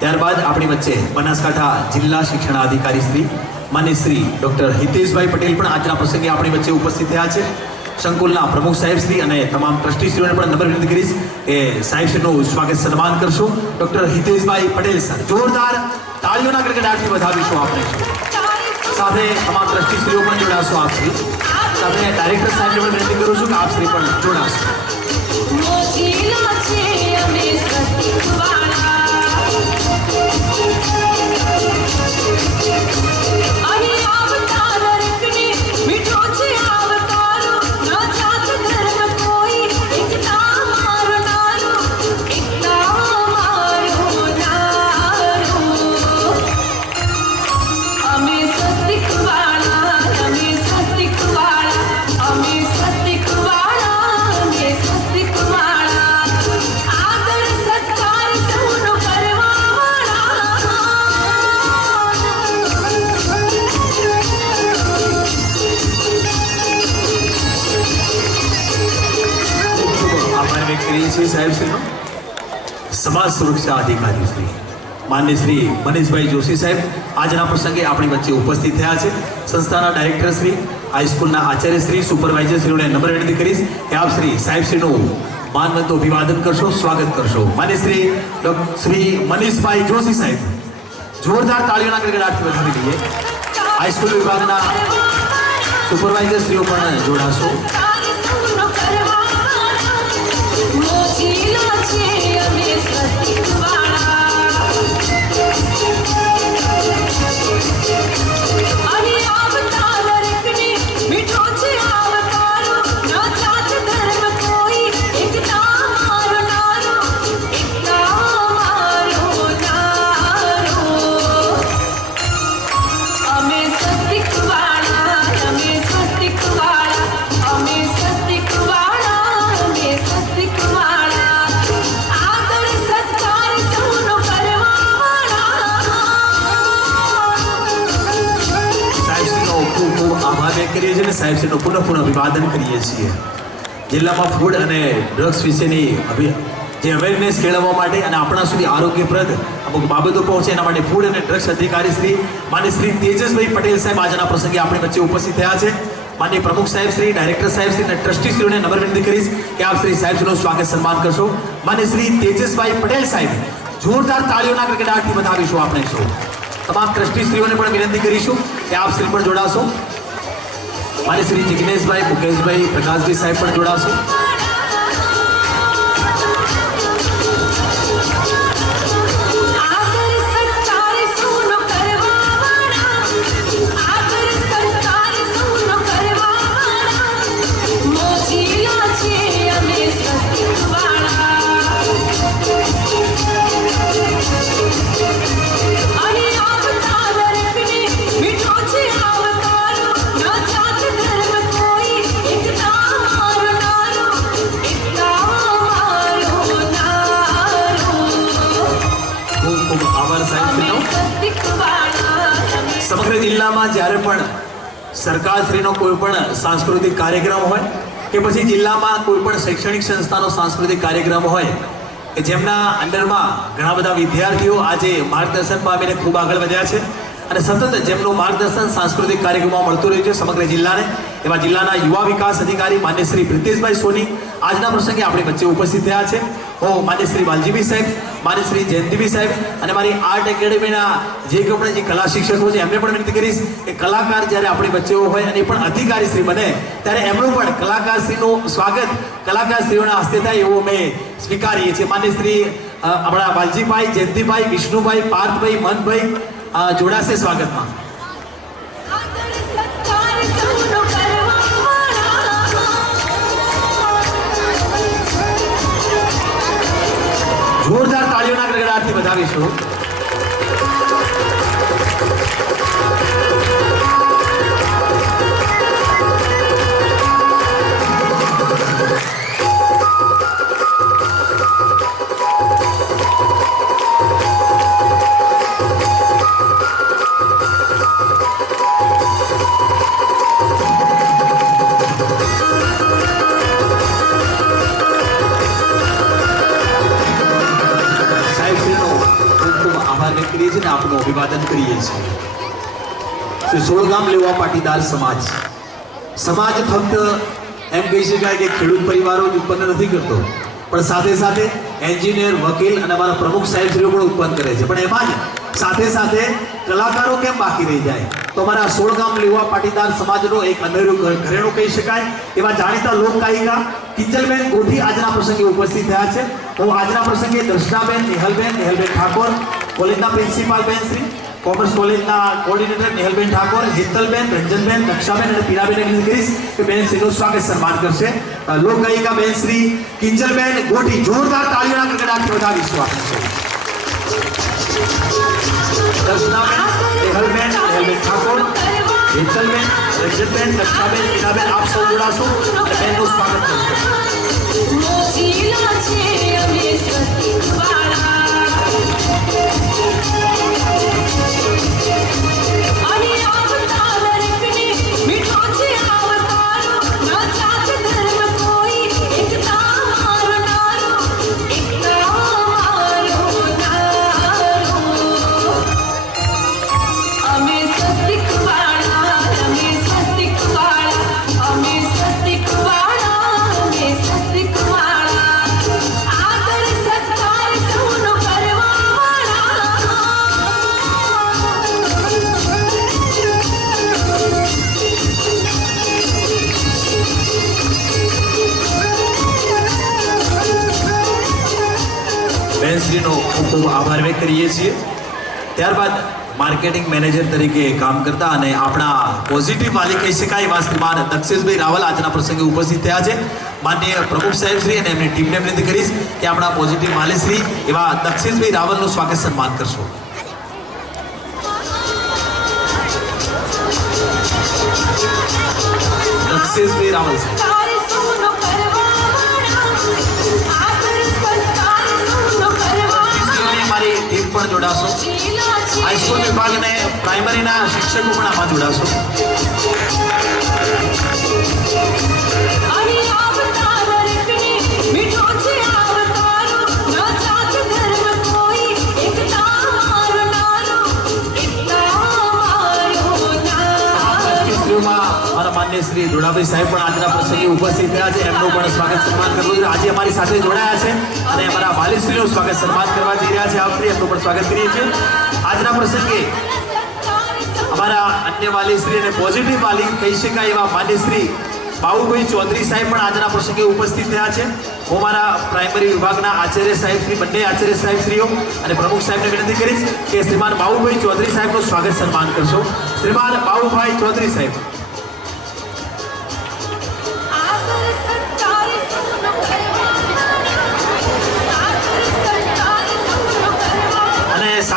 ત્યારબાદ આપણી વચ્ચે બનાસકાંઠા જિલ્લા શિક્ષણ અધિકારી શ્રી, માન્ય શ્રી ડૉક્ટર હિતેશભાઈ પટેલ પણ આજના પ્રસંગે આપણી વચ્ચે ઉપસ્થિત થયા છે. સંકુલના પ્રમુખ સાહેબ શ્રી અને તમામ ટ્રસ્ટીશ્રીઓને પણ નમ્ર વિનંતી કરીશ કે સાહેબ શ્રીનું સ્વાગત સન્માન કરશું. ડોક્ટર હિતેશભાઈ પટેલ સર, જોરદાર તાળીઓના ગડગડાટથી વધાવીશું આપણે. સાથે તમામ ટ્રસ્ટીશ્રીઓ પણ જોડાશો આપ શ્રી. સાથે ડાયરેક્ટર સાહેબને પણ વિનંતી કરું છું કે આપશ્રી પણ જોડાશો. આભાર વ્યક્ત કરીએ છીએ સાહેબ શ્રીનો સમાજ સુરક્ષા અધિકારી શ્રી. માન્ય શ્રી મનીષભાઈ જોશી સાહેબ આજના પ્રસંગે આપણી વચ્ચે ઉપસ્થિત થયા છે. સંસ્થાના ડાયરેક્ટર શ્રી હાઈસ્કૂલના આચાર્ય શ્રી, સુપરવાઇઝર શ્રીઓને નંબર વિનંતી કરીશ. કે આપ શ્રી સાહેબ શ્રીનું માનવંતો અભિવાદન કરશો, સ્વાગત કરશો. માન્ય શ્રી શ્રી મનીષભાઈ જોશી સાહેબ. જોરદાર તાળીઓના ગડગડાટથી વધાવી હાઈસ્કૂલ વિભાગના સુપરવાઇઝર શ્રીઓ પણ જોડાશો. મોજીલા છે અમે સ્વસ્તિકવાળા અહીં છીએ અને પુનઃ પુનઃ અભિવાદન કરીએ છીએ. જિલ્લામાં ફૂડ અને ડ્રગ્સ વિશેની અભિ, જે અવેરનેસ કેળવવા માટે અને આપણા સુધી આરોગ્યપ્રદ અમુક બાબતો પહોંચે એના માટે ફૂડ અને ડ્રગ્સ અધિકારી શ્રી, માન્ય શ્રી તેજસભાઈ પટેલ સાહેબ આજના પ્રસંગે આપણી વચ્ચે ઉપસ્થિત થયા છે. માન્ય પ્રમુખ સાહેબ શ્રી ડાયરેક્ટર સાહેબ શ્રી અને ટ્રસ્ટી શ્રીઓને નમ્ર વિનંતી કરીશ કે આપ શ્રી સાહેબ શ્રીનું સ્વાગત સન્માન કરશો. માન્ય શ્રી તેજસભાઈ પટેલ સાહેબ, જોરદાર તાળીઓના ગડગડાટથી વધાવીશું આપણે સૌ. તમામ ટ્રસ્ટીશ્રીઓને પણ વિનંતી કરીશું કે આપ શ્રી પણ જોડાશો. મારી શ્રી જિગ્નેશભાઈ મુકેશભાઈ પ્રકાશભાઈ સાહેબ પણ જોડાશો. જિલ્લામાં જ્યારે પણ સરકારશ્રીનો કોઈ પણ સાંસ્કૃતિક કાર્યક્રમ હોય કે પછી જિલ્લામાં કોઈ પણ શૈક્ષણિક સંસ્થાનો સાંસ્કૃતિક કાર્યક્રમ હોય કે જેમના અંડરમાં ઘણા બધા વિદ્યાર્થીઓ આજે માર્ગદર્શન પામીને ખૂબ આગળ વધ્યા છે અને સતત જેમનું માર્ગદર્શન સાંસ્કૃતિક કાર્યક્રમમાં મળતું રહ્યું છે સમગ્ર જિલ્લાને એવા જિલ્લાના યુવા વિકાસ અધિકારી માન્ય શ્રી પ્રિતેશભાઈ સોની આજના પ્રસંગે આપણી વચ્ચે ઉપસ્થિત થયા છે. હું માન્ય શ્રી વાલજીભાઈ સાહેબ માન્ય શ્રી જયંતિભાઈ સાહેબ અને મારી આર્ટ એકેડેમીના જે આપણે જે કલા શિક્ષકો છે, એમને પણ વિનંતી કરીશ કે કલાકાર જ્યારે આપણી વચ્ચે હોય અને એ પણ અધિકારી શ્રી બને, ત્યારે એમનું પણ કલાકારશ્રીનું સ્વાગત કલાકારશ્રીઓના હસ્તે થાય એવું અમે સ્વીકારીએ છીએ. માન્ય શ્રી આપણા વાલજીભાઈ, જયંતિભાઈ, વિષ્ણુભાઈ, પાર્થભાઈ, મનભાઈ જોડાશે સ્વાગતમાં. તાળીઓના ગડગડાટથી વધાવીશું આપનું અભિવાદન કરીએ છીએ. શ્રી સોળગામ લેવા પાટીદાર સમાજ. સમાજ ફક્ત એમ કહી શકાય કે ખેડૂત પરિવારો જ ઉત્પન્ન નથી કરતો, પણ સાથે સાથે એન્જિનિયર, વકીલ અને અમારા પ્રમુખ સાહેબશ્રીઓ પણ ઉત્પન્ન કરે છે. પણ એમાં જ સાથે સાથે કલાકારો કેમ બાકી રહી જાય? તો અમારા સોળગામ લેવા પાટીદાર સમાજનો એક અનેરું ઘરેણું કહી શકાય. એવા જાણીતા લોક ગાયિકા કિંજલબેન ગોઠી આજના પ્રસંગે ઉપસ્થિત થયા છે. હું આજના પ્રસંગે દર્શનાબેન, નિહલબેન નિહલબેન ઠાકોર કોલેજના પ્રિન્સિપાલ બેન શ્રી, કોમર્સ કોલેજના કોઓર્ડિનેટર નેહલબેન ઠાકોર, હેતલબેન, રંજનબેન દક્ષાબેન અને પીરાબેન વિનંતી કરીશ કે બેન શ્રીનું સ્વાગત સન્માન કરશે. લોકગાયિકા બેન શ્રી કિંજલબેન ગોઠી, જોરદાર તાળીઓના ગગડાટથી વધાવીશું આપણે. સૌ. દર્શનાબેન નેહલબેન ઠાકોર, હેતલબેન, રંજનબેન નક્ષાબેન પીરાબેન, આપ સૌ જોડાશો સ્વાગત કરશો. Thank you. ખૂબ આભાર વ્યક્ત કરીએ છીએ. ત્યારબાદ માર્કેટિંગ મેનેજર તરીકે કામ કરતા અને આપણા પોઝિટિવ માલિક કહી શકાય એવા શ્રીમાન દક્ષેશભાઈ રાવલ આજના પ્રસંગે ઉપસ્થિત થયા છે. માન્ય પ્રમુખ સાહેબ શ્રી અને એમની ટીમને વિનંતી કરીશ કે આપણા પોઝિટિવ માલિક શ્રી એવા દક્ષેશભાઈ રાવલનું સ્વાગત સન્માન કરશો. દક્ષેશભાઈ રાવલ સાહેબ. જોડાશો. હાઈસ્કૂલ વિભાગને પ્રાઇમરીના શિક્ષકો પણ આમાં જોડાશો. શ્રી ધોળાભાઈ સાહેબ પણ આજના પ્રસંગે ઉપસ્થિત થયા છે. એમનું પણ સ્વાગત સન્માન કરવું જોઈએ આજે અમારી સાથે જોડાયા છે અને અમારા વાલીશ્રીનું સ્વાગત સન્માન કરવા જઈ રહ્યા છે આપણી એમનું પણ સ્વાગત કરીએ છીએ. આજના પ્રસંગે અમારા અન્ય વાલીશ્રી અને પોઝિટિવ વાલી કહી શકાય એવા માન્યશ્રી બાબુભાઈ ચૌધરી સાહેબ પણ આજના પ્રસંગે ઉપસ્થિત થયા છે. હું મારા પ્રાઇમરી વિભાગના આચાર્ય સાહેબ બંને આચાર્ય સાહેબ શ્રીઓ અને પ્રમુખ સાહેબને વિનંતી કરીશ કે શ્રીમાન બાબુભાઈ ચૌધરી સાહેબનું સ્વાગત સન્માન કરશો. શ્રીમાન બાબુભાઈ ચૌધરી સાહેબ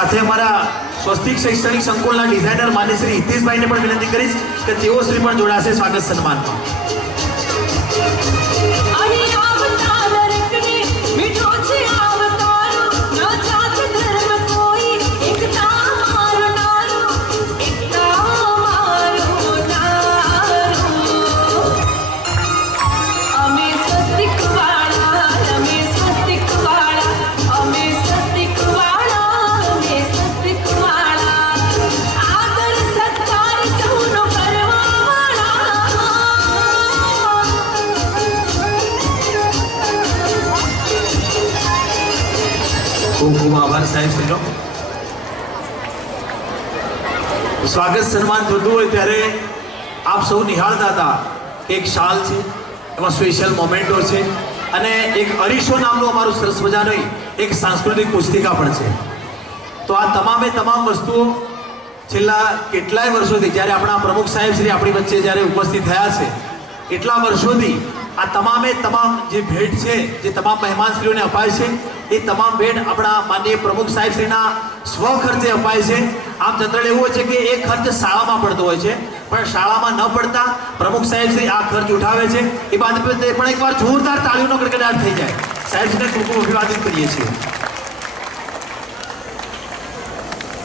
સાથે અમારા સ્વસ્તિક શૈક્ષણિક સંકુલના ડિઝાઇનર માન્ય શ્રી હિતેશભાઈને પણ વિનંતી કરીશ કે તેઓ શ્રી પણ જોડાશે સ્વાગત સન્માનમાં. સ્વાગત સન્માન થતું હોય ત્યારે આપ સૌ નિહાળતા હતા એક શાલ છે, એમાં સ્પેશિયલ મોમેન્ટો છે અને એક અરીશો નામનું અમારું સરસ મજાનું એક સાંસ્કૃતિક પુસ્તિકા પણ છે. તો આ તમામે તમામ વસ્તુઓ છેલ્લા કેટલાય વર્ષોથી જ્યારે આપણા પ્રમુખ સાહેબ શ્રી આપણી વચ્ચે જ્યારે ઉપસ્થિત થયા છે, એટલા વર્ષોથી આ તમામે તમામ જે ભેટ છે, જે તમામ મહેમાનશ્રીઓને અપાય છે, એ તમામ ભેટ આપણા માનનીય પ્રમુખ સાહેબ શ્રીના સ્વ ખર્ચે અપાય છે. આમ જનરલ એવું હોય છે કે એ ખર્ચ શાળામાં પડતો હોય છે. પણ શાળામાં ન પડતા પ્રમુખ સાહેબ શ્રી આ ખર્ચ ઉઠાવે છે. એ બાદ પણ એકવાર જોરદાર તાળીઓનો ગડગડાટ થઈ જાય. સાહેબ શ્રીને ખૂબ ખૂબ અભિવાદિત કરીએ છીએ.